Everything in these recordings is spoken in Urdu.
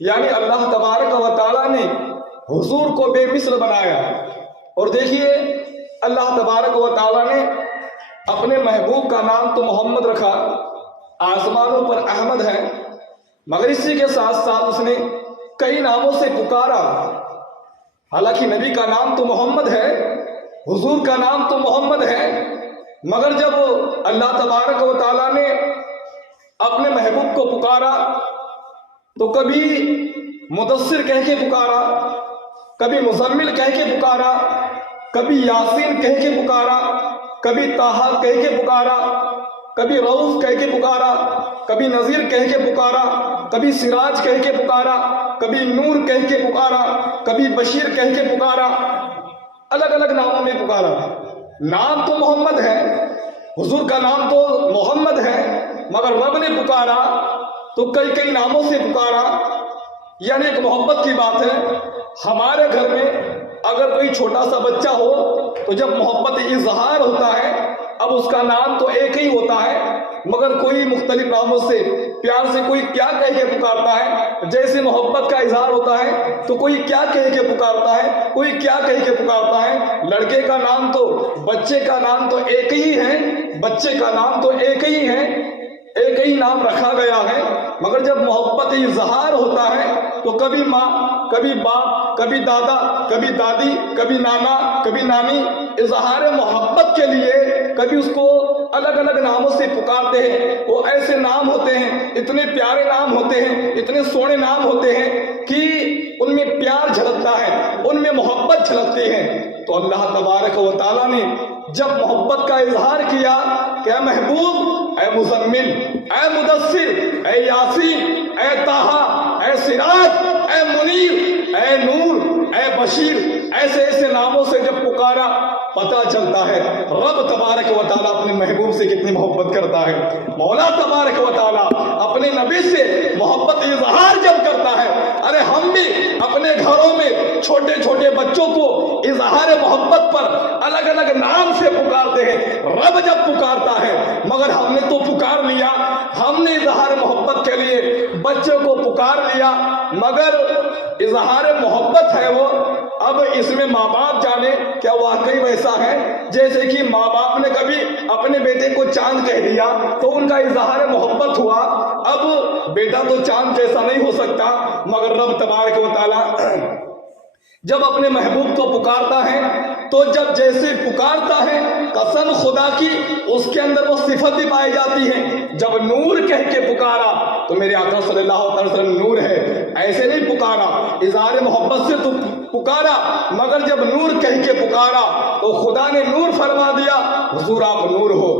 یعنی اللہ تبارک و تعالیٰ نے حضور کو بے مثل بنایا. اور دیکھیے اللہ تبارک و تعالیٰ نے اپنے محبوب کا نام تو محمد رکھا، آسمانوں پر احمد ہے، مگر اسی کے ساتھ ساتھ اس نے کئی ناموں سے پکارا. حالانکہ نبی کا نام تو محمد ہے، حضور کا نام تو محمد ہے، مگر جب اللہ تبارک و تعالیٰ نے اپنے محبوب کو پکارا تو کبھی مدثر کہہ کے پکارا، کبھی مزمل کہہ کے پکارا، کبھی یاسین کہہ کے پکارا، کبھی طٰہٰ کہہ کے پکارا، کبھی رؤوف کہہ کے پکارا، کبھی نذیر کہہ کے پکارا، کبھی سراج کہہ کے پکارا، کبھی نور کہہ کے پکارا، کبھی بشیر کہہ کے پکارا، الگ الگ ناموں میں پکارا. نام تو محمد ہے، حضور کا نام تو محمد ہے، مگر رب نے پکارا تو کئی کئی ناموں سے پکارا. یعنی ایک محبت کی بات ہے. ہمارے گھر میں اگر کوئی چھوٹا سا بچہ ہو تو جب محبت اظہار ہوتا ہے، اب اس کا نام تو ایک ہی ہوتا ہے، مگر کوئی مختلف ناموں سے پیار سے کوئی کیا کہہ کے پکارتا ہے. جیسے محبت کا اظہار ہوتا ہے تو کوئی کیا کہہ کے پکارتا ہے، کوئی کیا کہہ کے پکارتا ہے. لڑکے کا نام تو بچے کا نام تو ایک ہی ہے، بچے کا نام تو ایک ہی ہے، ایک ہی نام رکھا گیا ہے. مگر جب محبت اظہار ہوتا ہے تو کبھی ماں، کبھی باپ، کبھی دادا، کبھی دادی، کبھی نانا، کبھی نانی، اظہار محبت کے لیے کبھی اس کو الگ الگ ناموں سے پکارتے ہیں. وہ ایسے نام ہوتے ہیں، اتنے پیارے نام ہوتے ہیں، اتنے سونے نام ہوتے ہیں کہ ان میں پیار جھلکتا ہے، ان میں محبت جھلکتی ہے. تو اللہ تبارک و تعالیٰ نے جب محبت کا اظہار کیا کہ اے محبوب، اے مزمل، اے مدثر، اے یاسین، اے طٰہٰ، اے سراج، اے منیر، اے نور، اے بشیر، ایسے ایسے ناموں سے جب پکارا، پتہ چلتا ہے رب تبارک و تعالیٰ اپنے محبوب سے کتنی محبت کرتا ہے. مولا تبارک و تعالیٰ اپنے نبی سے محبت اظہار جب کرتا ہے، ارے ہم بھی اپنے گھروں میں چھوٹے چھوٹے بچوں کو اظہار محبت پر الگ الگ نام سے پکارتے ہیں. رب جب پکارتا ہے، مگر ہم نے تو پکار لیا، ہم نے اظہار محبت کے لیے بچے کو پکار لیا، مگر اظہار محبت ہے وہ. اب اس میں ماں باپ جانے کیا واقعی ویسا ہے جیسے کہ ماں باپ نے کبھی اپنے بیٹے کو چاند کہہ دیا تو ان کا اظہار محبت ہوا. اب بیٹا تو چاند جیسا نہیں ہو سکتا، مگر رب تبارک و تعالیٰ جب اپنے محبوب کو پکارتا ہے تو جب جیسے پکارتا ہے، قسم خدا کی اس کے اندر وہ صفت بھی پائی جاتی ہے. جب نور کہہ کے پکارا تو میرے آقا صلی اللہ علیہ وسلم نور ہے، ایسے نہیں پکارا، اظہار محبت سے تو پکارا، مگر جب نور کہہ کے پکارا تو خدا نے نور فرما دیا، حضور آپ نور ہو.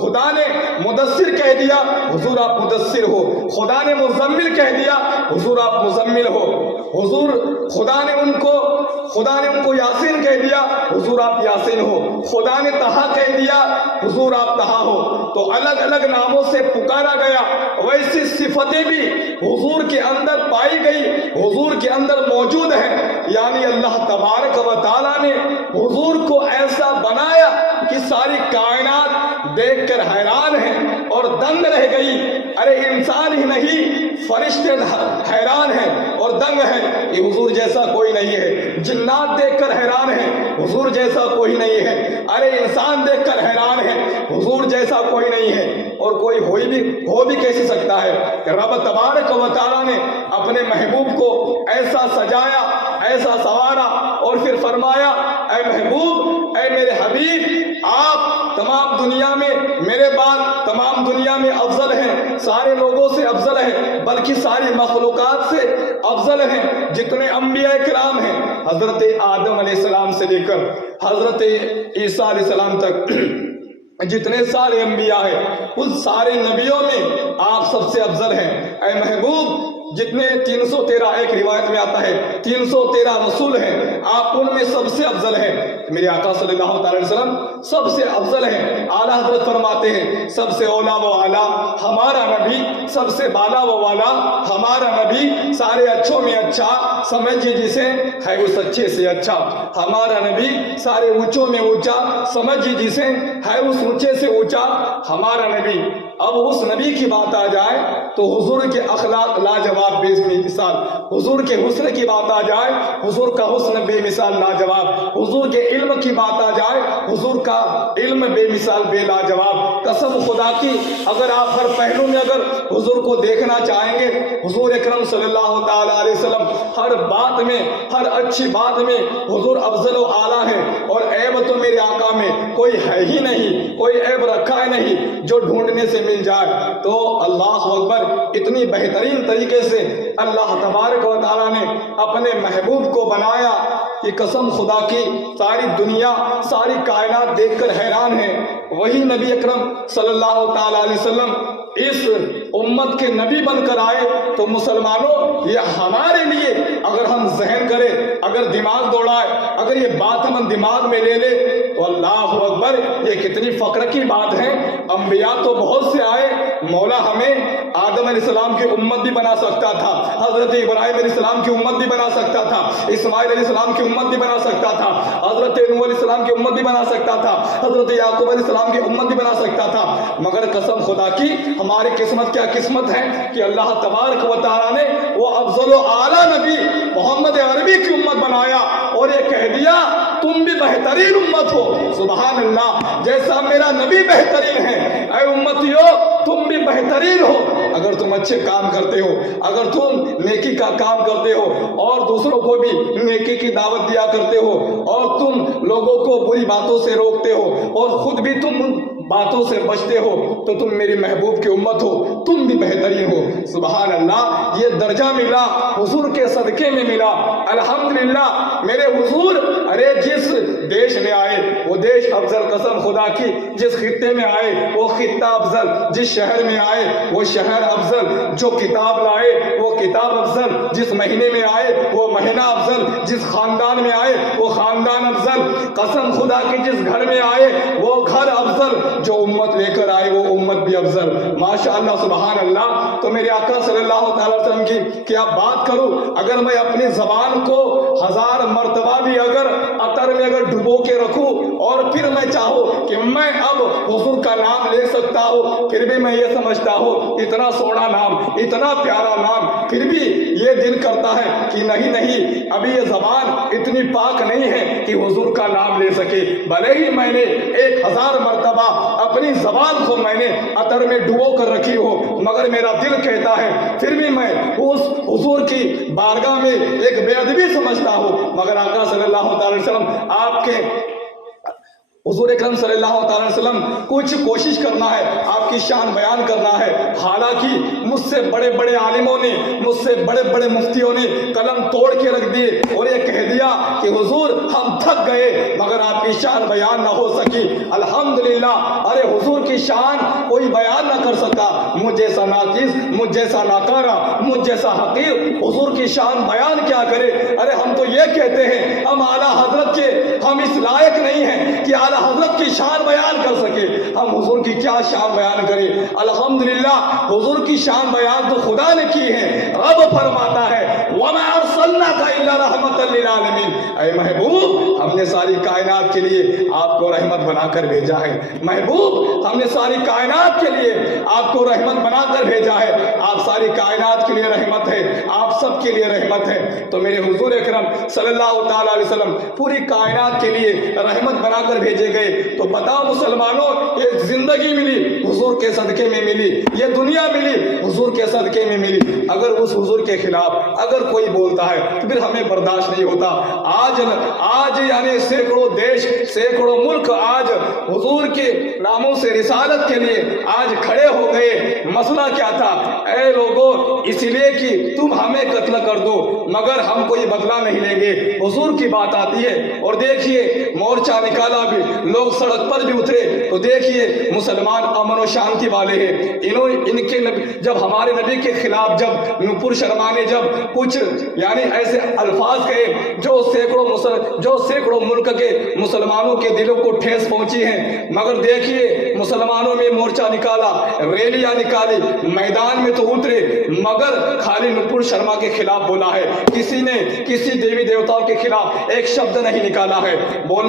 خدا نے مدثر کہہ دیا، حضور آپ مدثر ہو. خدا نے مزمل کہہ دیا، حضور آپ مزمل ہو. خدا نے ان کو یاسین کہہ دیا، حضور آپ یاسین ہو. خدا نے طٰہٰ کہہ دیا، حضور آپ طٰہٰ ہو. تو الگ الگ ناموں سے پکارا گیا. ویسی صفتیں بھی حضور کے اندر پائی گئی، حضور کے اندر موجود ہے. یعنی اللہ تبارک و تعالیٰ نے حضور کو ایسا بنایا کہ ساری کائنات دیکھ کر حیران ہے اور دنگ رہ گئی. ارے انسان ہی نہیں، فرشتے حیران ہیں اور دنگ ہیں، یہ حضور جیسا کوئی نہیں ہے. جنات دیکھ کر حیران ہیں، حضور جیسا کوئی نہیں ہے. ارے انسان دیکھ کر حیران ہے، حضور جیسا کوئی نہیں ہے. اور کوئی ہو بھی کیسے سکتا ہے کہ رب تبارک و تعالیٰ نے اپنے محبوب کو ایسا سجایا، ایسا سوارا اور پھر فرمایا اے محبوب، اے میرے حبیب، آپ تمام دنیا میں میرے بعد تمام دنیا میں افضل ہیں، سارے لوگوں سے افضل ہیں، بلکہ ساری مخلوقات سے افضل ہیں. جتنے انبیاء کرام ہیں، حضرت آدم علیہ السلام سے لے کر حضرت عیسیٰ علیہ السلام تک جتنے سارے انبیاء ہیں، ان سارے نبیوں میں آپ سب سے افضل ہیں. اے محبوب، جتنے 313 ایک روایت میں آتا ہے 313 رسول ہیں، آپ ان میں سب سے افضل ہیں. میرے آقا صلی اللہ علیہ وسلم سب سے افضل ہیں. اعلیٰ حضرت فرماتے ہیں سب سے اولا و اعلیٰ ہمارا نبی، سب سے بالا و والا ہمارا نبی، سارے اچھوں میں اچھا، سمجھے جسے ہے اس اچھے سے اچھا ہمارا نبی، سارے اونچوں میں اونچا، سمجھے جسے ہے اس اونچے سے اونچا ہمارا نبی. اب اس نبی کی بات آ جائے تو حضور کے اخلاق لاجواب بے مثال، حضور کے حسن کی بات آ جائے حضور کا حسن بے مثال لاجواب، حضور کے علم کی بات آ جائے حضور کا علم بے مثال بے لاجواب۔ قسم خدا کی اگر آپ ہر پہلو میں اگر حضور کو دیکھنا چاہیں گے، حضور اکرم صلی اللہ تعالی علیہ وسلم ہر بات میں، ہر اچھی بات میں حضور افضل و اعلیٰ ہے، اور عیب تو میرے آقا میں کوئی ہے ہی نہیں، کوئی عیب رکھا ہے نہیں جو ڈھونڈنے سے مل جائے۔ تو اللہ اکبر، اتنی بہترین طریقے سے اللہ تبارک و تعالیٰ نے اپنے محبوب کو بنایا کہ قسم خدا کی ساری دنیا، ساری کائنات دیکھ کر حیران ہے۔ وہی نبی اکرم صلی اللہ تعالیٰ علیہ وسلم اس امت کے نبی بن کر آئے تو مسلمانوں یہ ہمارے لیے اگر ہم ذہن کریں، اگر دماغ دوڑائے، اگر یہ بات ہم دماغ میں لے لے تو اللہ اکبر، یہ کتنی فخر کی بات ہے۔ انبیاء تو بہت سے آئے، مولا ہمیں آدم علیہ السلام کی امت بھی بنا سکتا تھا، حضرت ابراہیم علیہ السلام کی امت بھی بنا سکتا تھا، اسماعیل علیہ السلام کی امت بھی بنا سکتا تھا، حضرت نوح علیہ السلام کی امت بھی بنا سکتا تھا، حضرت یعقوب علیہ السلام کی امت بھی بنا سکتا تھا، مگر قسم خدا کی ہماری قسمت کیا قسمت ہے کہ اللہ تبارک و تعالیٰ نے وہ افضل و اعلیٰ نبی محمد عربی کی امت بنایا اور یہ کہہ دیا تم بھی بہترین امت ہو۔ سبحان اللہ، جیسا میرا نبی بہترین ہے، اے امتیو تم بھی بہترین ہو۔ اگر تم اچھے کام کرتے ہو، اگر تم نیکی کا کام کرتے ہو اور دوسروں کو بھی نیکی کی دعوت دیا کرتے ہو، اور تم لوگوں کو بری باتوں سے روکتے ہو اور خود بھی تم باتوں سے بچتے ہو، تو تم میری محبوب کی امت ہو، تم بھی بہترین ہو۔ سبحان اللہ، یہ درجہ ملا حضور کے صدقے میں ملا۔ الحمدللہ میرے حضور، ارے جس دیش میں آئے وہ دیش افضل، قسم خدا کی جس خطے میں آئے وہ خطہ افضل، جس شہر میں آئے وہ شہر افضل، جو کتاب لائے وہ کتاب افضل، جس مہینے میں آئے وہ مہینہ افضل، جس خاندان میں آئے وہ خاندان افضل، قسم خدا کی جس گھر میں آئے وہ گھر افضل، جو امت لے کر آئے وہ امت بھی افضل۔ ماشاء اللہ، سبحان اللہ۔ تو میرے آقا صلی اللہ تعالی وسلم کی کیا بات کروں، اگر میں اپنی زبان کو 1000 مرتبہ بھی اگر عطر میں اگر ڈبو کے رکھوں اور پھر میں چاہوں کہ میں اب حضور کا نام لے سکتا ہوں، پھر بھی میں یہ سمجھتا ہوں اتنا سونا نام، اتنا پیارا نام، پھر بھی یہ دل کرتا ہے کہ نہیں، ابھی یہ زبان اتنی پاک نہیں ہے کہ حضور کا نام لے سکے۔ بھلے ہی میں نے 1000 مرتبہ اپنی زبان کو میں نے عطر میں ڈبو کر رکھی ہو، مگر میرا دل کہتا ہے پھر بھی میں اس حضور کی بارگاہ میں ایک بے ادبی سمجھتا ہوں۔ مگر آقا صلی اللہ تعالی وسلم، آپ کے حضور اکرم صلی اللہ تعالی وسلم کچھ کوشش کرنا ہے، آپ کی شان بیان کرنا ہے۔ حالانکہ مجھ سے بڑے بڑے عالموں نے، مجھ سے بڑے بڑے مفتیوں نے قلم توڑ کے رکھ دیے اور یہ کہہ دیا کہ حضور ہم تھک گئے، مگر آپ کی شان بیان نہ ہو سکی۔ الحمدللہ، ارے حضور کی شان کوئی بیان نہ کر سکا، مجھ جیسا ناقص، مجھ جیسا ناکارہ، مجھ جیسا حقیر حضور کی شان بیان کیا کرے۔ ارے ہم تو یہ کہتے ہیں ہم اعلیٰ حضرت کے، ہم اس لائق نہیں ہیں کہ اعلیٰ حضرت کی شان بیان کر سکے، ہم حضور کی کیا شان بیان کریں۔ الحمدللہ، حضور کی شان بیان تو خدا نے کی ہے۔ رب فرماتا ہے وَمَا أَرْسَلْنَاكَ إِلَّا رَحْمَةً لِّلْعَالَمِينَ، اے محبوب ہم نے ساری کائنات کے لیے آپ کو رحمت بنا کر بھیجا ہے۔ محبوب ہم نے ساری کائنات کے لیے آپ کو رحمت بنا کر بھیجا ہے۔ آپ ساری کائنات کے لیے رحمت ہے، آپ سب کے لیے رحمت ہے۔ تو میرے حضور اکرم صلی اللہ تعالی علیہ وسلم پوری کائنات کے لیے رحمت بنا کر بھیجے گئے۔ تو بتاؤ مسلمانوں، یہ زندگی ملی حضور کے صدقے میں ملی، یہ دنیا ملی حضور کے صدقے میں ملی۔ اگر اس حضور کے خلاف اگر کوئی بولتا ہے تو پھر ہمیں برداشت نہیں ہوتا۔ آج یعنی سینکڑوں دیش، سینکڑوں ملک آج حضور کے ناموں سے رسالت کے لیے آج کھڑے ہو گئے۔ مسئلہ کیا تھا؟ اے لوگوں، اس لیے کہ تم ہمیں قتل کر دو مگر ہم کوئی بدلہ نہیں لیں گے۔ حضور کی بات آتی ہے اور دیکھیے مورچہ نکالا بھی، لوگ سڑک پر بھی اترے، تو دیکھیے مسلمان امن و شانتی والے ہیں۔ ان کے جب ہمارے نبی کے خلاف جب نپور شرما نے جب کچھ یعنی ایسے الفاظ کہے جو سینکڑوں ملک کے مسلمانوں کے دلوں کو ٹھیس پہنچی ہیں، مگر دیکھیے مسلمانوں میں مورچہ نکالا، ریلیاں نکالی، میدان میں تو اترے، مگر خالی نپور شرما کے خلاف بولا ہے، کسی نے کسی دیوی دیوتاؤں کے خلاف ایک شبد نہیں نکالا ہے۔ بول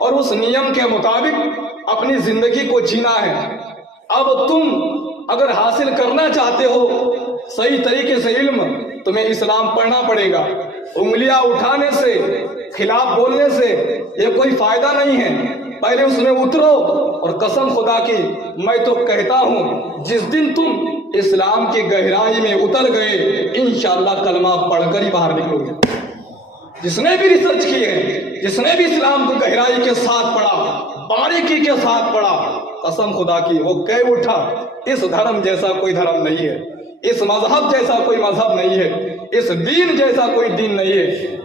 اور اس نیم کے مطابق اپنی زندگی کو جینا ہے۔ اب تم اگر حاصل کرنا چاہتے ہو صحیح طریقے سے علم، تمہیں اسلام پڑھنا پڑے گا۔ انگلیاں اٹھانے سے، خلاف بولنے سے یہ کوئی فائدہ نہیں ہے، پہلے اس میں اترو۔ اور قسم خدا کی میں تو کہتا ہوں جس دن تم اسلام کی گہرائی میں اتر گئے انشاءاللہ کلمہ پڑھ کر ہی باہر نکلو گے۔ جس نے بھی ریسرچ کی ہے، جس نے بھی اسلام کو گہرائی کے ساتھ پڑھا، باریکی کے ساتھ پڑھا، قسم خدا کی وہ کہہ اٹھا اس دھرم جیسا کوئی دھرم نہیں ہے، اس مذہب جیسا کوئی مذہب نہیں ہے، اس دین جیسا کوئی دین نہیں ہے۔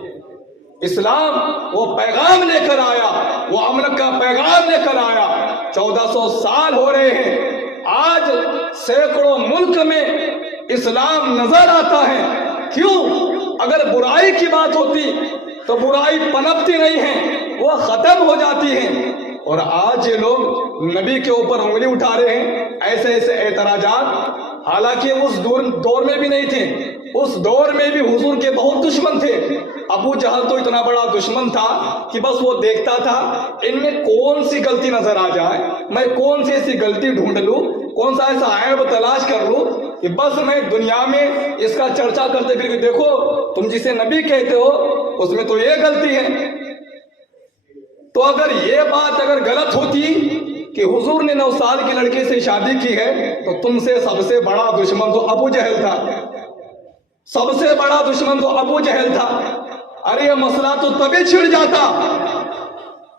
اسلام وہ پیغام لے کر آیا، وہ امن کا پیغام لے کر آیا۔ 1400 سال ہو رہے ہیں، آج سینکڑوں ملک میں اسلام نظر آتا ہے۔ کیوں؟ اگر برائی کی بات ہوتی تو برائی پنپتی نہیں ہے، وہ ختم ہو جاتی ہے۔ اور آج یہ لوگ نبی کے اوپر انگلی اٹھا رہے ہیں، ایسے ایسے اعتراضات، حالانکہ اس دور میں بھی نہیں تھے۔ اس دور میں بھی حضور کے بہت دشمن تھے۔ ابو جہل تو اتنا بڑا دشمن تھا کہ بس وہ دیکھتا تھا ان میں کون سی غلطی نظر آ جائے، میں کون سی ایسی غلطی ڈھونڈ لوں، کون سا ایسا عیب تلاش کر لوں کہ بس میں دنیا میں اس کا چرچا کرتے پھر دیکھو تم جسے نبی کہتے ہو اس میں تو یہ غلطی ہے۔ تو اگر یہ بات اگر غلط ہوتی کہ حضور نے 9 سال کی لڑکی سے شادی کی ہے تو تم سے سب سے بڑا دشمن تو ابو جہل تھا، سب سے بڑا دشمن تو ابو جہل تھا۔ ارے یہ مسئلہ تو تبھی چھڑ جاتا۔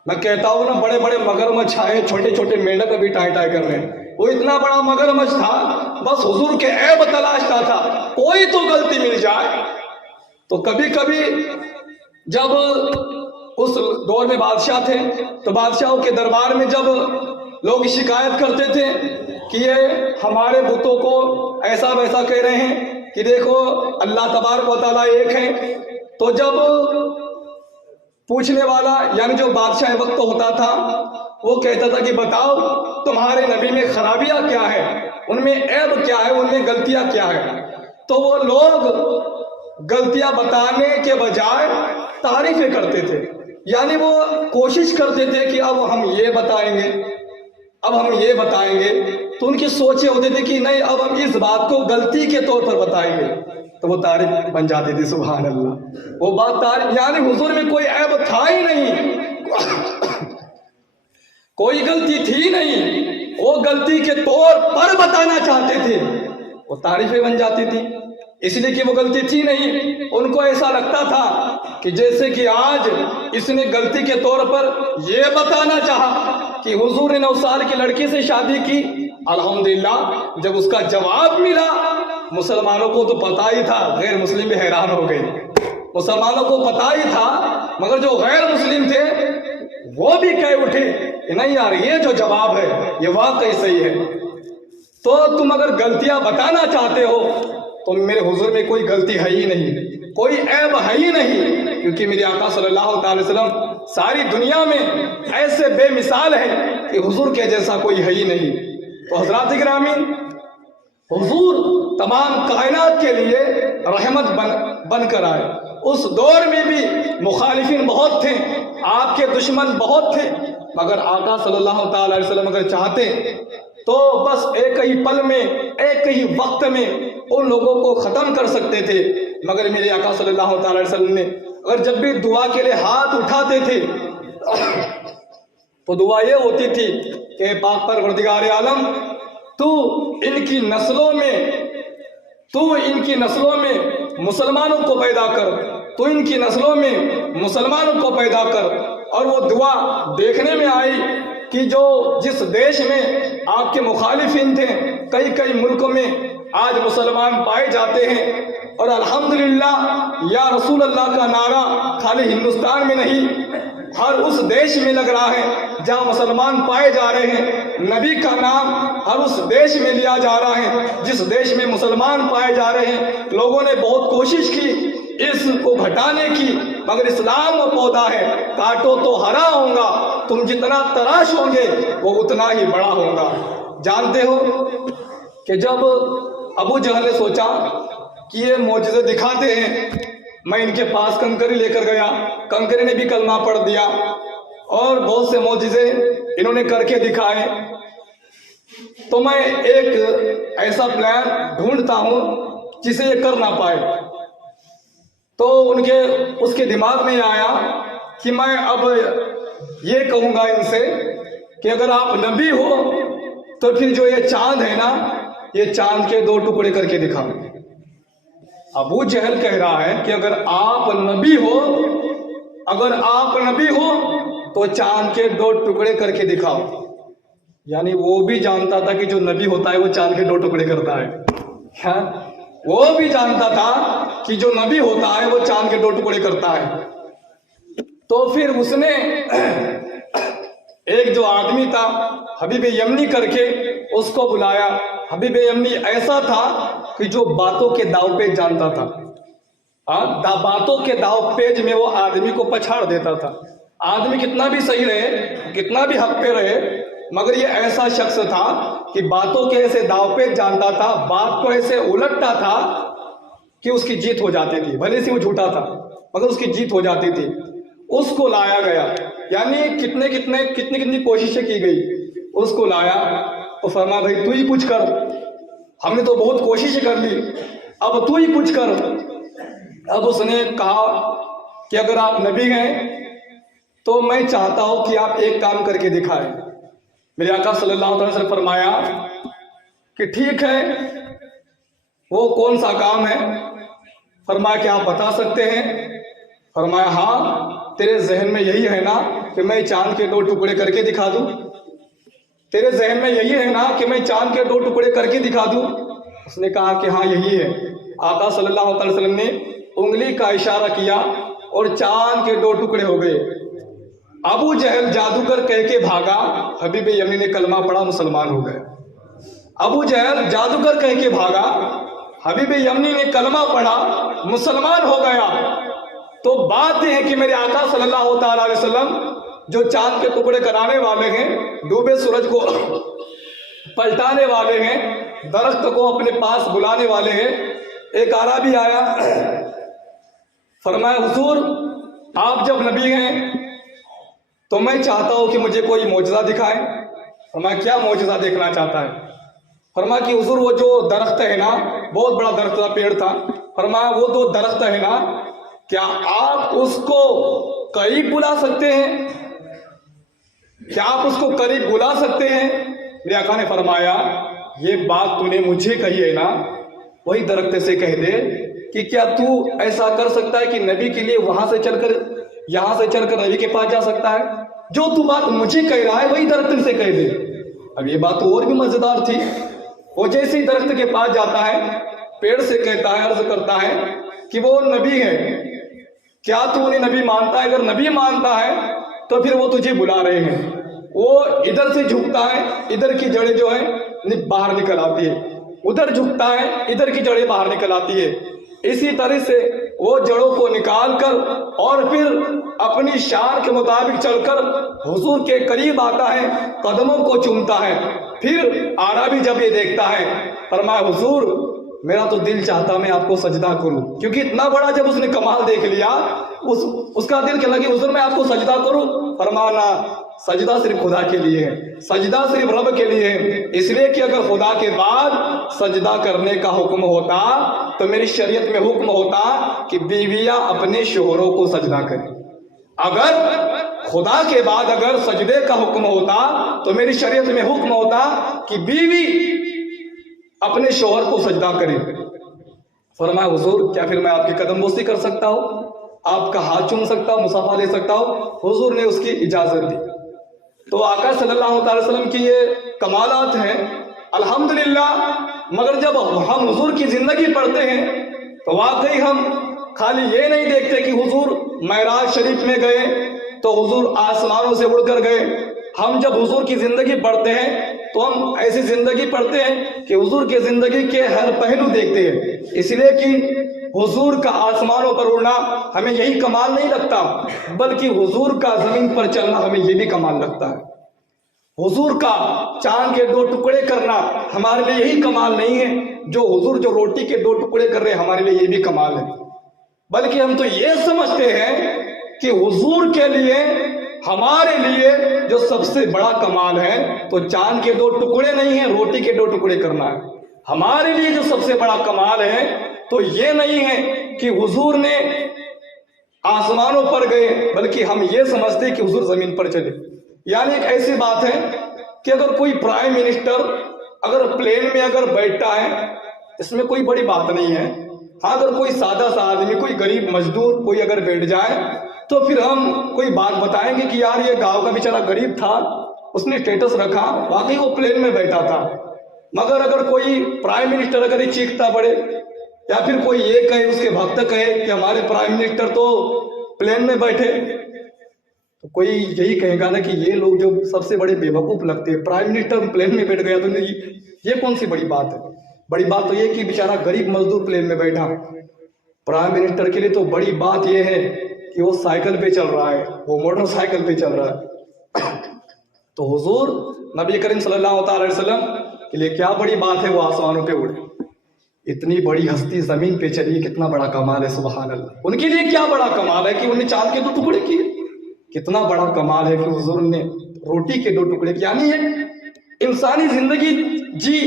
میں کہتا ہوں نا، بڑے بڑے مگرمچھ آئے، چھوٹے چھوٹے مینڈک ابھی ٹائے کر رہے ہیں، وہ اتنا بڑا مگرمچھ تھا بس حضور کے عیب تلاشتا تھا، کوئی تو غلطی مل جائے۔ تو کبھی کبھی جب اس دور میں بادشاہ تھے تو بادشاہوں کے دربار میں جب لوگ شکایت کرتے تھے کہ یہ ہمارے بتوں کو ایسا ویسا کہہ رہے ہیں کہ دیکھو اللہ تبارک و تعالیٰ ایک ہے، تو جب پوچھنے والا یعنی جو بادشاہ وقت ہوتا تھا وہ کہتا تھا کہ بتاؤ تمہارے نبی میں خرابیاں کیا ہے، ان میں عیب کیا ہے، ان میں غلطیاں کیا ہے، تو وہ لوگ غلطیاں بتانے کے بجائے تعریفیں کرتے تھے، یعنی وہ کوشش کرتے تھے کہ اب ہم یہ بتائیں گے، اب ہم یہ بتائیں گے، تو ان کی سوچیں ہوتی تھی کہ نہیں اب ہم اس بات کو غلطی کے طور پر بتائیں گے، تو وہ تعریف بن جاتی تھی۔ سبحان اللہ، وہ بات تعریف، یعنی حضور میں کوئی عیب تھا ہی نہیں، کوئی غلطی تھی نہیں، وہ غلطی کے طور پر بتانا چاہتے تھے، وہ تعریفیں بن جاتی تھی، اس لیے کہ وہ غلطی تھی نہیں۔ ان کو ایسا لگتا تھا کہ جیسے کہ آج اس نے غلطی کے طور پر یہ بتانا چاہا کہ حضور نے 9 سال کی لڑکی سے شادی کی۔ الحمدللہ جب اس کا جواب ملا مسلمانوں کو تو پتا ہی تھا، غیر مسلم بھی حیران ہو گئے، مسلمانوں کو پتا ہی تھا مگر جو غیر مسلم تھے وہ بھی کہہ اٹھے کہ نہیں یار یہ جو جواب ہے یہ واقعی صحیح ہے۔ تو تم اگر غلطیاں بتانا چاہتے ہو تو میرے حضور میں کوئی غلطی ہے ہی نہیں، کوئی عیب ہے ہی نہیں، کیونکہ میرے آقا صلی اللہ تعالی وسلم ساری دنیا میں ایسے بے مثال ہے کہ حضور کے جیسا کوئی ہے ہی نہیں۔ تو حضرات گرامی، حضور تمام کائنات کے لیے رحمت بن کر آئے۔ اس دور میں بھی مخالفین بہت تھے، آپ کے دشمن بہت تھے، مگر آقا صلی اللہ تعالی علیہ وسلم اگر چاہتے تو بس ایک ہی پل میں، ایک ہی وقت میں ان لوگوں کو ختم کر سکتے تھے۔ مگر میرے آقا صلی اللہ تعالی علیہ وسلم نے اگر جب بھی دعا کے لیے ہاتھ اٹھاتے تھے تو دعا یہ ہوتی تھی کہ پاک پروردگار عالم تو ان کی نسلوں میں مسلمانوں کو پیدا کر، تو ان کی نسلوں میں مسلمانوں کو پیدا کر۔ اور وہ دعا دیکھنے میں آئی کہ جس دیش میں آپ کے مخالفین تھے کئی ملکوں میں آج مسلمان پائے جاتے ہیں، اور الحمدللہ یا رسول اللہ کا نعرہ خالی ہندوستان میں نہیں ہر اس دیش میں لگ رہا ہے جہاں مسلمان پائے جا رہے ہیں، نبی کا نام ہر اس دیش میں لیا جا رہا ہے جس دیش میں مسلمان پائے جا رہے ہیں۔ لوگوں نے بہت کوشش کی اس کو گھٹانے کی، مگر اسلام وہ پودا ہے، کاٹو تو ہرا ہوگا، تم جتنا تراش ہوں گے وہ اتنا ہی بڑا ہوگا۔ جانتے ہو کہ جب ابو جہل نے سوچا کہ یہ معجزے دکھاتے ہیں، میں ان کے پاس کنکری لے کر گیا، کنکری نے بھی کلمہ پڑھ دیا، اور بہت سے معجزے انہوں نے کر کے دکھائے. تو میں ایک ایسا پلان ڈھونڈتا ہوں جسے یہ کر نہ پائے. تو اس کے دماغ میں آیا کہ میں اب یہ کہوں گا ان سے کہ اگر آپ نبی ہو تو پھر جو یہ چاند ہے نا یہ چاند کے 2 ٹکڑے کر کے دکھاؤ. ابو جہل کہہ رہا ہے کہ اگر آپ نبی ہو تو چاند کے 2 ٹکڑے کر کے دکھاؤ. یعنی وہ بھی جانتا تھا کہ جو نبی ہوتا ہے وہ چاند کے 2 ٹکڑے کرتا ہے. وہ بھی جانتا تھا کہ جو نبی ہوتا ہے وہ چاند کے 2 ٹکڑے کرتا ہے. تو پھر اس نے ایک جو آدمی تھا حبیب یمنی کر کے اس کو بلایا. حبیب یمنی ایسا تھا کہ جو باتوں کے داؤ پیچ جانتا تھا. باتوں کے داؤ پیچ میں وہ آدمی کو پچھاڑ دیتا تھا. آدمی کتنا بھی صحیح رہے, کتنا بھی حق پہ رہے, مگر یہ ایسا شخص تھا کہ باتوں کے ایسے داؤ پیچ جانتا تھا, بات کو ایسے الٹتا تھا کہ اس کی جیت ہو جاتی تھی. بھلے سے وہ جھوٹا تھا مگر اس کی جیت ہو جاتی تھی. اس کو لایا گیا, یعنی کتنی کوششیں کی گئی. اس کو لایا تو فرمایا بھائی تو ہی کچھ کر, ہم نے تو بہت کوشش کر لی, اب تو ہی کچھ کر. اب اس نے کہا کہ اگر آپ نبی ہیں تو میں چاہتا ہوں کہ آپ ایک کام کر کے دکھائیں. میرے آقا صلی اللہ علیہ وسلم نے فرمایا کہ ٹھیک ہے, وہ کون سا کام ہے؟ فرمایا کہ آپ بتا سکتے ہیں؟ فرمایا ہاں, تیرے ذہن میں یہی ہے نا کہ میں چاند کے 2 ٹکڑے کر کے دکھا دوں؟ تیرے ذہن میں یہی ہے نا کہ میں چاند کے 2 ٹکڑے کر کے دکھا دوں؟ اس نے کہا کہ ہاں یہی ہے. آقا صلی اللہ علیہ وسلم نے انگلی کا اشارہ کیا اور چاند کے 2 ٹکڑے ہو گئے. ابو جہل جادوگر کہہ کے بھاگا, حبیب یمنی نے کلمہ پڑھا, مسلمان ہو گئے. ابو جہل جادوگر کہہ کے بھاگا, حبیب یمنی نے کلمہ پڑھا, مسلمان ہو گیا. تو بات یہ ہے کہ میرے آقا صلی اللہ تعالی علیہ وسلم جو چاند کے ٹکڑے کرانے والے ہیں, ڈوبے سورج کو پلٹانے والے ہیں, درخت کو اپنے پاس بلانے والے ہیں. ایک عربی آیا, فرمایا حضور آپ جب نبی ہیں تو میں چاہتا ہوں کہ مجھے کوئی معجزہ دکھائیں. فرمایا کیا معجزہ دیکھنا چاہتا ہے؟ فرمایا کہ حضور وہ جو درخت ہے نا, بہت بڑا درخت تھا, پیڑ تھا. فرمایا وہ جو درخت ہے نا, کیا آپ اس کو قریب بلا سکتے ہیں؟ کیا آپ اس کو قریب بلا سکتے ہیں؟ میرے آقا نے فرمایا یہ بات تو نے مجھے کہی ہے نا, وہی درخت سے کہہ دے کہ کیا تو ایسا کر سکتا ہے کہ نبی کے لیے وہاں سے چل کر یہاں سے چل کر نبی کے پاس جا سکتا ہے؟ جو تو بات مجھے کہہ رہا ہے وہی درخت سے کہہ دے. اب یہ بات اور بھی مزیدار تھی. وہ جیسے ہی درخت کے پاس جاتا ہے, پیڑ سے کہتا ہے, عرض کرتا ہے کہ وہ نبی ہے, کیا تو انہیں نبی مانتا ہے؟ اگر نبی مانتا ہے تو پھر وہ تجھے بلا رہے ہیں. وہ ادھر سے جھکتا ہے, ادھر کی جڑیں جو ہے باہر نکل آتی ہے, ادھر جھکتا ہے, ادھر کی جڑیں باہر نکل آتی ہے. اسی طرح سے وہ جڑوں کو نکال کر اور پھر اپنی شان کے مطابق چل کر حضور کے قریب آتا ہے, قدموں کو چومتا ہے. پھر عربی جب یہ دیکھتا ہے, فرمایا حضور میرا تو دل چاہتا میں آپ کو سجدہ کروں, کیونکہ اتنا بڑا جب اس نے کمال دیکھ لیا اس کا دل کہنے لگا حضور میں آپ کو سجدہ کروں. فرمانا سجدہ صرف خدا کے لیے ہے, سجدہ صرف رب کے لیے ہے, اس لیے کہ اگر خدا کے بعد سجدہ کرنے کا حکم ہوتا تو میری شریعت میں حکم ہوتا کہ بیویاں اپنے شوہروں کو سجدہ کریں. اگر خدا کے بعد اگر سجدے کا حکم ہوتا تو میری شریعت میں حکم ہوتا کہ بیوی اپنے شوہر کو سجدہ کرے. فرمایا حضور کیا پھر میں آپ کی قدم بوسی کر سکتا ہوں, آپ کا ہاتھ چوم سکتا ہوں, مصافحہ دے سکتا ہوں؟ حضور نے اس کی اجازت دی. تو آقا صلی اللہ علیہ وسلم کی یہ کمالات ہیں الحمدللہ. مگر جب ہم حضور کی زندگی پڑھتے ہیں تو واقعی ہم خالی یہ نہیں دیکھتے کہ حضور معراج شریف میں گئے تو حضور آسمانوں سے اڑ کر گئے. ہم جب حضور کی زندگی پڑھتے ہیں تو ہم ایسی زندگی پڑھتے ہیں کہ حضور کی زندگی کے ہر پہلو دیکھتے ہیں. اس لیے کہ حضور کا آسمانوں پر اڑنا ہمیں یہی کمال نہیں لگتا, بلکہ حضور کا زمین پر چلنا ہمیں یہ بھی کمال لگتا ہے. حضور کا چاند کے 2 ٹکڑے کرنا ہمارے لیے یہی کمال نہیں ہے جو حضور جو روٹی کے 2 ٹکڑے کر رہے ہیں ہمارے لیے یہ بھی کمال ہے. بلکہ ہم تو یہ سمجھتے ہیں کہ حضور کے لیے ہمارے لیے جو سب سے بڑا کمال ہے تو چاند کے 2 ٹکڑے نہیں ہیں، روٹی کے 2 ٹکڑے کرنا ہے۔ ہمارے لیے جو سب سے بڑا کمال ہے تو یہ نہیں ہے کہ حضور نے آسمانوں پر گئے، بلکہ ہم یہ سمجھتے کہ حضور زمین پر چلے۔ یعنی ایک ایسی بات ہے کہ اگر کوئی پرائم منسٹر اگر پلین میں اگر بیٹھتا ہے، اس میں کوئی بڑی بات نہیں ہے۔ ہاں اگر کوئی سادہ سا آدمی، کوئی غریب مزدور کوئی اگر بیٹھ جائے تو پھر ہم کوئی بات بتائیں گے کہ یار یہ گاؤں کا بیچارہ غریب تھا، اس نے اسٹیٹس رکھا، واقعی وہ پلین میں بیٹھا تھا۔ مگر اگر کوئی پرائم منسٹر اگر یہ چیختا پڑے یا پھر کوئی یہ کہے، اس کے بھکت کہے کہ ہمارے پرائم منسٹر تو پلین میں بیٹھے، تو کوئی یہی کہے گا نا کہ یہ لوگ جو سب سے بڑے بے وقوف لگتے ہیں، پرائم منسٹر پلین میں بیٹھ گیا تو یہ کون سی بڑی بات ہے؟ بڑی بات تو یہ کہ بیچارہ غریب مزدور پلین میں بیٹھا۔ پرائم منسٹر کے لیے تو بڑی بات یہ ہے کہ وہ سائیکل پہ چل رہا ہے، وہ موٹر سائیکل پہ چل رہا ہے۔ تو حضور نبی کریم صلی اللہ تعالی وسلم کے لیے کیا بڑی بات ہے وہ آسمانوں پہ اڑے، اتنی بڑی ہستی زمین پہ چلی، کتنا بڑا کمال ہے، سبحان اللہ۔ ان کے لیے کیا بڑا کمال ہے کہ انہیں چاند کے 2 ٹکڑے کیے، کتنا بڑا کمال ہے کہ حضور نے روٹی کے 2 ٹکڑے کیے، یعنی ایک انسانی زندگی جی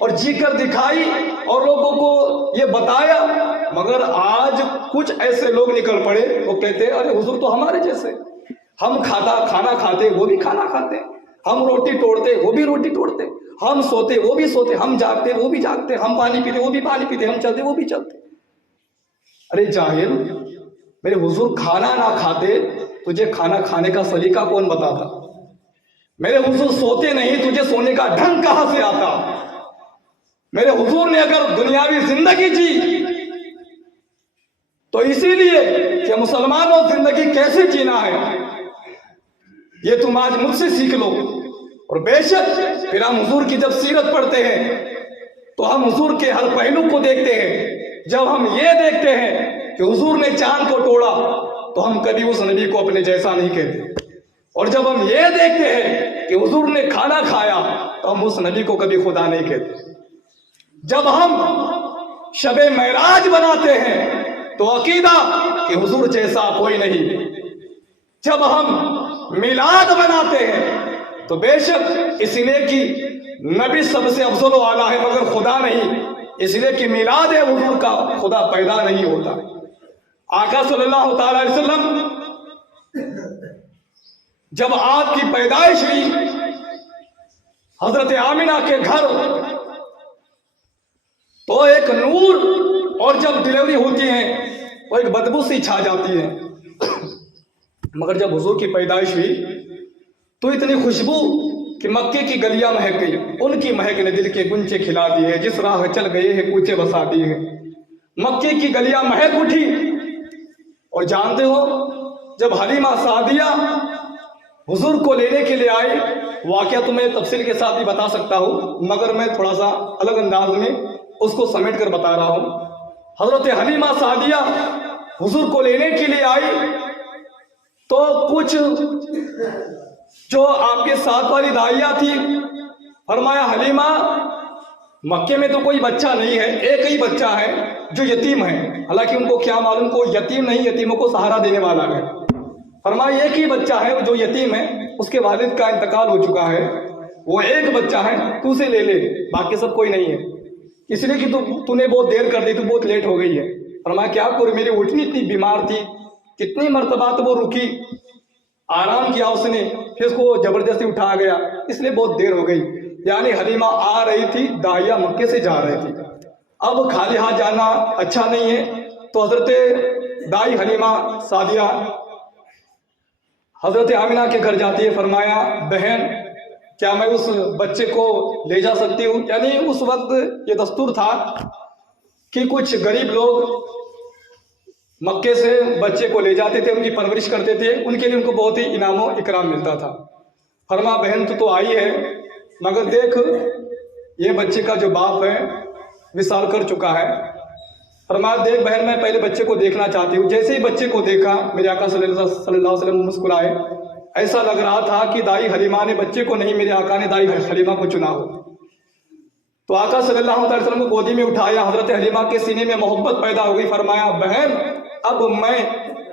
اور جی کر دکھائی اور لوگوں کو یہ بتایا۔ مگر آج کچھ ایسے لوگ نکل پڑے، وہ کہتے ہیں ارے حضور تو ہمارے جیسے، ہم کھانا کھاتے وہ بھی کھانا کھاتے، ہم روٹی توڑتے وہ بھی روٹی توڑتے، ہم سوتے وہ بھی سوتے، ہم جاگتے وہ بھی جاگتے، ہم پانی پیتے وہ بھی پانی پیتے، ہم چلتے وہ بھی چلتے۔ ارے جاہل، میرے حضور کھانا نہ کھاتے، تجھے کھانا کھانے کا سلیقہ کون بتاتا؟ میرے حضور سوتے نہیں، تجھے سونے کا ڈھنگ کہاں سے آتا؟ میرے حضور نے اگر دنیاوی زندگی جی تو اسی لیے کہ مسلمانوں زندگی کیسے جینا ہے یہ تم آج مجھ سے سیکھ لو۔ اور بے شک پھر ہم حضور کی جب سیرت پڑھتے ہیں تو ہم حضور کے ہر پہلو کو دیکھتے ہیں۔ جب ہم یہ دیکھتے ہیں کہ حضور نے چاند کو توڑا تو ہم کبھی اس نبی کو اپنے جیسا نہیں کہتے، اور جب ہم یہ دیکھتے ہیں کہ حضور نے کھانا کھایا تو ہم اس نبی کو کبھی خدا نہیں کہتے۔ جب ہم شب معراج بناتے ہیں تو عقیدہ کہ حضور جیسا کوئی نہیں۔ جب ہم میلاد بناتے ہیں تو بے شک اس لیے کہ نبی سب سے افضل و اعلیٰ ہے مگر خدا نہیں، اس لیے کہ میلاد حضور کا خدا پیدا نہیں ہوتا۔ آقا صلی اللہ تعالی علیہ وسلم جب آپ کی پیدائش ہوئی حضرت آمنہ کے گھر تو ایک نور، اور جب ڈلیوری ہوتی ہے وہ ایک بدبو سی چھا جاتی ہے، مگر جب حضور کی پیدائش ہوئی تو اتنی خوشبو کہ مکے کی گلیاں مہک گئی، ان کی مہک نے دل کے گنچے کھلا دیے، جس راہ چل گئے ہیں کوچے بسا دیے ہیں۔ مکے کی گلیاں مہک اٹھی، اور جانتے ہو جب حلیمہ سعدیہ حضور کو لینے کے لیے آئے، واقعہ تو میں تفصیل کے ساتھ بھی بتا سکتا ہوں مگر میں تھوڑا سا الگ انداز میں اس کو سمیٹ کر بتا رہا ہوں۔ حضرت حلیمہ سعدیہ حضور کو لینے کے لیے آئی تو کچھ جو آپ کے ساتھ والی داعیہ تھی فرمایا حلیمہ مکے میں تو کوئی بچہ نہیں ہے، ایک ہی بچہ ہے جو یتیم ہے، حالانکہ ان کو کیا معلوم کو یتیم نہیں، یتیموں کو سہارا دینے والا ہے۔ فرمایا ایک ہی بچہ ہے جو یتیم ہے، اس کے والد کا انتقال ہو چکا ہے، وہ ایک بچہ ہے، تو اسے لے لے، باقی سب کوئی نہیں ہے، اس لیے کہ تو نے بہت دیر کر دی، تو بہت لیٹ ہو گئی ہے۔ فرمایا کیا کروں، میری اٹھنی اتنی بیمار تھی، کتنی مرتبہ تو وہ رکی، آرام کیا اس نے، پھر اس کو زبردستی اٹھا گیا، اس لیے بہت دیر ہو گئی۔ یعنی حلیمہ آ رہی تھی، داعیہ مکے سے جا رہی تھی، اب خالی ہاتھ جانا اچھا نہیں ہے، تو حضرت دائی حلیمہ سعدیہ حضرت آمنہ کے گھر جاتی ہے۔ فرمایا بہن کیا میں اس بچے کو لے جا سکتی ہوں؟ یعنی اس وقت یہ دستور تھا کہ کچھ غریب لوگ مکے سے بچے کو لے جاتے تھے، ان کی پرورش کرتے تھے، ان کے لیے ان کو بہت ہی انعام و اکرام ملتا تھا۔ فرمایا بہن تو آئی ہے مگر دیکھ یہ بچے کا جو باپ ہے وصال کر چکا ہے۔ فرمایا دیکھ بہن میں پہلے بچے کو دیکھنا چاہتی ہوں۔ جیسے ہی بچے کو دیکھا میرے آقا صلی اللہ علیہ وسلم مسکرائے، ایسا لگ رہا تھا کہ دائی حلیمہ نے بچے کو نہیں، میرے آقا نے دائی حلیمہ کو چنا ہو۔ تو آقا صلی اللہ علیہ وسلم کو گودی میں اٹھایا، حضرت حلیمہ کے سینے میں محبت پیدا ہو گئی۔ فرمایا بہن اب میں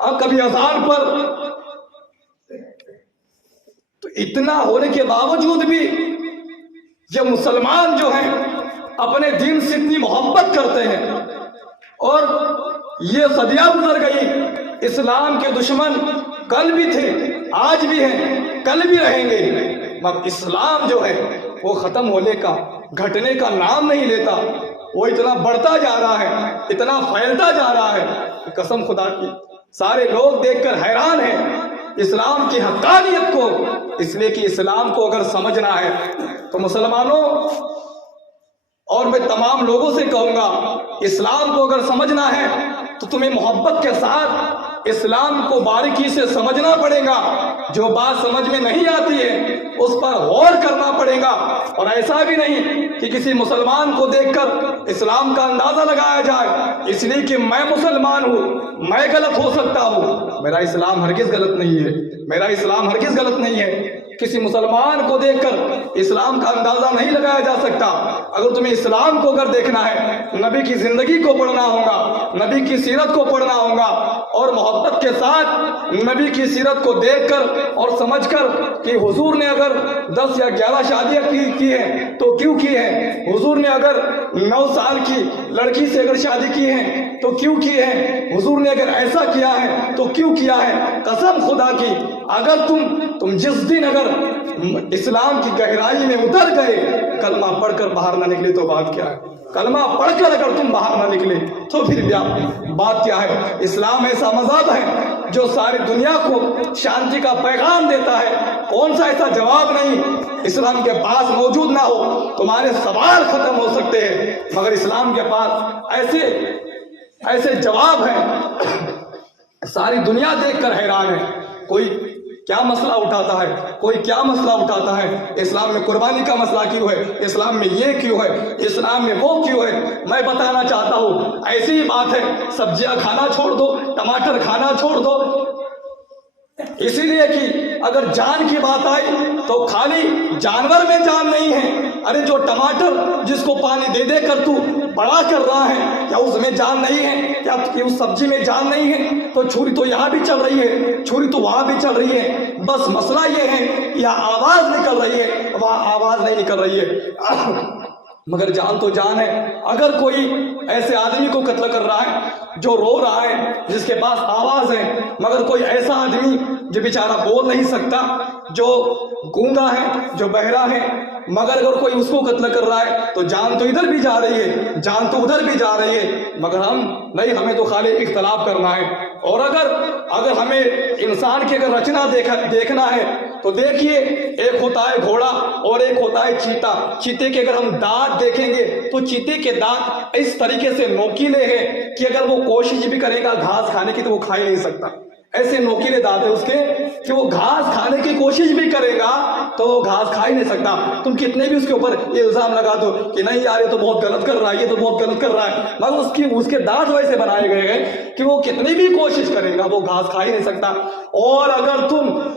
اور کبھی اذان پر. تو اتنا ہونے کے باوجود بھی یہ مسلمان جو ہیں اپنے دین سے اتنی محبت کرتے ہیں. اور یہ صدیاں گزر گئی، اسلام کے دشمن کل بھی تھے، آج بھی ہیں، کل بھی رہیں گے، مگر اسلام جو ہے وہ ختم ہونے کا، گھٹنے کا نام نہیں لیتا. وہ اتنا بڑھتا جا رہا ہے، اتنا پھیلتا جا رہا ہے کہ قسم خدا کی سارے لوگ دیکھ کر حیران ہیں اسلام کی حقانیت کو. اس لیے کہ اسلام کو اگر سمجھنا ہے تو مسلمانوں، اور میں تمام لوگوں سے کہوں گا، اسلام کو اگر سمجھنا ہے تو تمہیں محبت کے ساتھ اسلام کو باریکی سے سمجھنا پڑے گا. جو بات سمجھ میں نہیں آتی ہے اس پر غور کرنا پڑے گا. اور ایسا بھی نہیں کہ کسی مسلمان کو دیکھ کر اسلام کا اندازہ لگایا جائے اس لیے کہ میں مسلمان ہوں، میں غلط ہو سکتا ہوں. میرا اسلام ہرگز غلط نہیں ہے، میرا اسلام ہرگز غلط نہیں ہے. کسی مسلمان کو دیکھ کر اسلام کا اندازہ نہیں لگایا جا سکتا. اگر تمہیں اسلام کو اگر دیکھنا ہے، نبی کی زندگی کو پڑھنا ہوگا، نبی کی سیرت کو پڑھنا ہوگا، اور محبت کے ساتھ نبی کی سیرت کو دیکھ کر اور سمجھ کر کہ حضور نے اگر 10 یا 11 شادیاں کی ہیں تو کیوں کی ہیں، حضور نے اگر 9 سال کی لڑکی سے اگر شادی کی ہے تو کیوں کی ہے، حضور نے اگر ایسا کیا ہے تو کیوں کیا ہے. قسم خدا کی اگر تم جس دن اگر اسلام کی گہرائی میں اتر گئے، کلمہ پڑھ کر باہر نہ نکلے تو بات کیا ہے. کلمہ پڑھ کر اگر تم باہر نہ نکلے تو پھر بات کیا ہے. اسلام ایسا مذہب ہے جو ساری دنیا کو شانتی کا پیغام دیتا ہے. کون سا ایسا جواب نہیں اسلام کے پاس موجود نہ ہو. تمہارے سوال ختم ہو سکتے ہیں مگر اسلام کے پاس ایسے جواب ہیں ساری دنیا دیکھ کر حیران ہے. کوئی کیا مسئلہ اٹھاتا ہے، کوئی کیا مسئلہ اٹھاتا ہے، اسلام میں قربانی کا مسئلہ کیوں ہے، اسلام میں یہ کیوں ہے، اسلام میں وہ کیوں ہے. میں بتانا چاہتا ہوں ایسی ہی بات ہے، سبزیاں کھانا چھوڑ دو، ٹماٹر کھانا چھوڑ دو. اسی لیے کہ اگر جان کی بات آئی تو خالی جانور میں جان نہیں ہے. ارے جو ٹماٹر جس کو پانی دے دے کر تو بڑا کر رہا ہے، کیا اس میں جان نہیں ہے؟ کیا اس سبزی میں جان نہیں ہے؟ تو چھری تو یہاں بھی چل رہی ہے، چھری تو وہاں بھی چل رہی ہے. بس مسئلہ یہ ہے یہاں آواز نکل رہی ہے، وہاں آواز نہیں نکل رہی ہے، مگر جان تو جان ہے. اگر کوئی ایسے آدمی کو قتل کر رہا ہے جو رو رہا ہے، جس کے پاس آواز ہے، مگر کوئی ایسا آدمی جو بیچارہ بول نہیں سکتا، جو گونگا ہے، جو بہرا ہے، مگر اگر کوئی اس کو قتل کر رہا ہے تو جان تو ادھر بھی جا رہی ہے، جان تو ادھر بھی جا رہی ہے. مگر ہمیں تو خالی اختلاف کرنا ہے. اور اگر ہمیں انسان کی اگر رچنا دیکھنا ہے تو دیکھیے، ایک ہوتا ہے گھوڑا اور ایک ہوتا ہے چیتا. چیتے کے اگر ہم دانت دیکھیں گے تو چیتے کے دانت اس طریقے سے نوکیلے ہیں کہ اگر وہ کوشش بھی کرے گا گھاس کھانے کی تو وہ کھا ہی نہیں سکتا. ایسے نوکیلے دانت ہیں اس کے کہ وہ گھاس کھانے کی کوشش بھی کرے گا تو وہ گھاس کھا ہی نہیں سکتا. تم کتنے بھی اس کے اوپر یہ الزام لگا دو کہ نہیں یار یہ تو بہت غلط کر رہا ہے، یہ تو بہت غلط کر رہا ہے، مگر اس کے دانت ویسے بنائے گئے ہیں کہ وہ کتنی بھی کوشش کرے گا وہ گھاس کھا ہی نہیں سکتا. اور اگر تم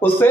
اس سے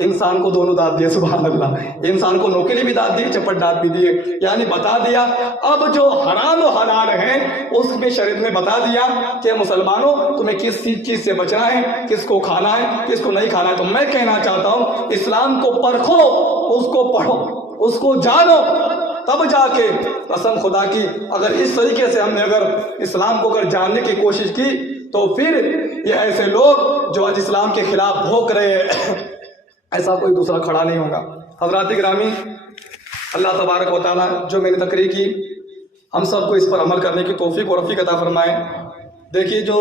انسان کو دونوں دانت دیے، سبحان اللہ. انسان کو نوکیلی بھی دانت دی، چپٹ دانت بھی دیے، یعنی بتا دیا. اب جو حرام و حلال ہیں اس میں شریعت نے بتا دیا کہ مسلمانوں تمہیں کس چیز سے بچنا ہے، کس کو کھانا ہے، کس کو نہیں کھانا ہے. تو میں کہنا چاہتا ہوں اسلام کو پرکھو، اس کو پڑھو، اس کو جانو، تب جا کے قسم خدا کی اگر اس طریقے سے ہم نے اگر اسلام کو اگر جاننے کی کوشش کی تو پھر یہ ایسے لوگ جو آج اسلام کے خلاف بھوک رہے ہیں ایسا کوئی دوسرا کھڑا نہیں ہوگا. حضرات گرامی، اللہ تبارک و تعالیٰ جو میں نے تقریر کی ہم سب کو اس پر عمل کرنے کی توفیق اور رفیق عطا فرمائے. دیکھیے جو